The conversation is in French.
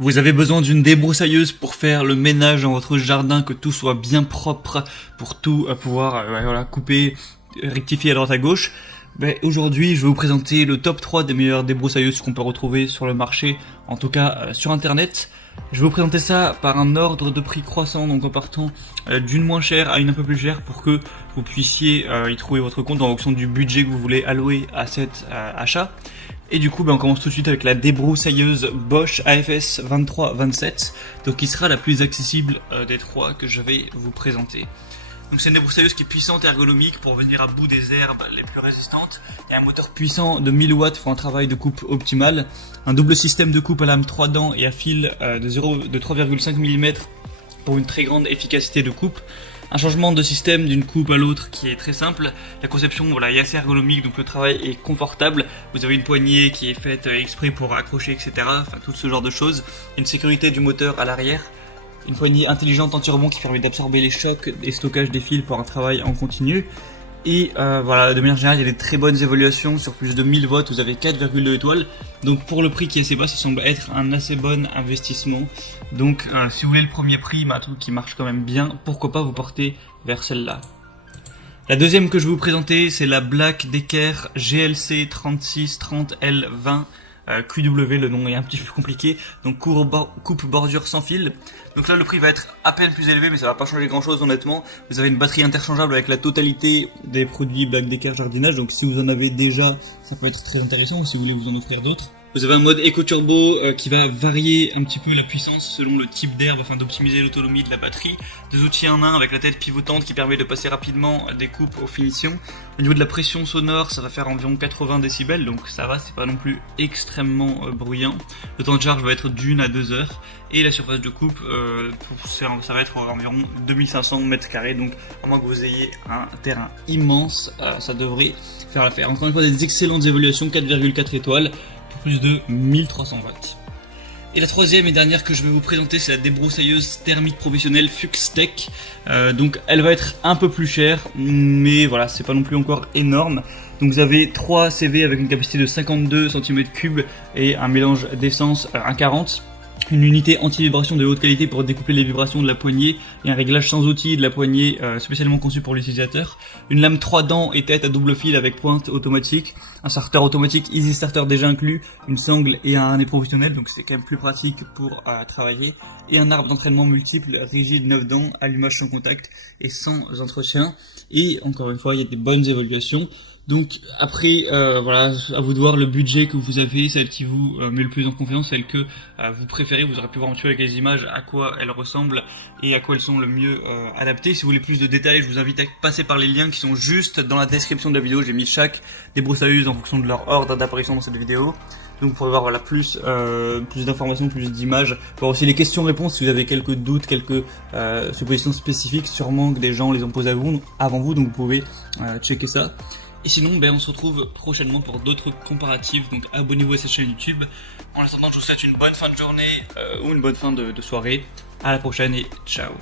Vous avez besoin d'une débroussailleuse pour faire le ménage dans votre jardin, que tout soit bien propre, pour tout pouvoir voilà, couper, rectifier à droite à gauche. Aujourd'hui, je vais vous présenter le top 3 des meilleures débroussailleuses qu'on peut retrouver sur le marché, en tout cas sur internet. Je vais vous présenter ça par un ordre de prix croissant, donc en partant d'une moins chère à une un peu plus chère pour que vous puissiez y trouver votre compte en fonction du budget que vous voulez allouer à cet achat. Et du coup, on commence tout de suite avec la débroussailleuse Bosch AFS 2327, donc qui sera la plus accessible des trois que je vais vous présenter. Donc c'est une débroussailleuse qui est puissante et ergonomique pour venir à bout des herbes les plus résistantes. Il y a un moteur puissant de 1000 watts pour un travail de coupe optimal. Un double système de coupe à lame 3 dents et à fil de 3,5 mm pour une très grande efficacité de coupe. Un changement de système d'une coupe à l'autre qui est très simple. La conception est assez ergonomique, donc le travail est confortable. Vous avez une poignée qui est faite exprès pour accrocher, etc. Enfin tout ce genre de choses. Une sécurité du moteur à l'arrière. Une poignée intelligente anti-rebond qui permet d'absorber les chocs et stockage des fils pour un travail en continu. Et de manière générale, il y a des très bonnes évaluations sur plus de 1000 watts, vous avez 4,2 étoiles. Donc pour le prix qui est assez bas, ça semble être un assez bon investissement. Donc si vous voulez le premier prix, un truc qui marche quand même bien, pourquoi pas vous porter vers celle-là. La deuxième que je vais vous présenter, c'est la Black Decker GLC 3630L20. QW, le nom est un petit peu compliqué, donc coupe bordure sans fil. Donc là le prix va être à peine plus élevé, mais ça va pas changer grand chose honnêtement. Vous avez une batterie interchangeable avec la totalité des produits Black Decker jardinage, donc si vous en avez déjà, ça peut être très intéressant, ou si vous voulez vous en offrir d'autres. Vous avez un mode Eco Turbo qui va varier un petit peu la puissance selon le type d'herbe afin d'optimiser l'autonomie de la batterie. Deux outils en un avec la tête pivotante qui permet de passer rapidement des coupes aux finitions. Au niveau de la pression sonore, ça va faire environ 80 décibels, donc ça va, c'est pas non plus extrêmement bruyant. Le temps de charge va être d'1 à 2 heures. Et la surface de coupe, ça va être environ 2500 mètres carrés, donc à moins que vous ayez un terrain immense, ça devrait faire l'affaire. Encore une fois, des excellentes évaluations, 4,4 étoiles. Plus de 1300 watts. Et la troisième et dernière que je vais vous présenter, c'est la débroussailleuse thermique professionnelle Fuxtech. Donc elle va être un peu plus chère, mais voilà, c'est pas non plus encore énorme. Donc vous avez 3 CV avec une capacité de 52 cm3 et un mélange d'essence 1,40. Une unité anti-vibration de haute qualité pour découpler les vibrations de la poignée et un réglage sans outil de la poignée spécialement conçu pour l'utilisateur. Une lame 3 dents et tête à double fil avec pointe automatique. Un starter automatique Easy Starter déjà inclus. Une sangle et un harnais professionnel, donc c'est quand même plus pratique pour travailler. Et un arbre d'entraînement multiple rigide 9 dents, allumage sans contact et sans entretien. Et encore une fois, il y a des bonnes évaluations. Donc après, à vous de voir le budget que vous avez, celle qui vous met le plus en confiance, celle que vous préférez. Vous aurez pu voir un petit peu avec les images à quoi elles ressemblent et à quoi elles sont le mieux adaptées. Si vous voulez plus de détails, je vous invite à passer par les liens qui sont juste dans la description de la vidéo. J'ai mis chaque débroussailleuse en fonction de leur ordre d'apparition dans cette vidéo. Donc vous pourrez voir plus d'informations, plus d'images, voir aussi les questions-réponses si vous avez quelques doutes, quelques suppositions spécifiques, sûrement que des gens les ont posées avant vous, donc vous pouvez checker ça. Et sinon, on se retrouve prochainement pour d'autres comparatifs, donc abonnez-vous à cette chaîne YouTube. En attendant, je vous souhaite une bonne fin de journée ou une bonne fin de soirée. À la prochaine et ciao.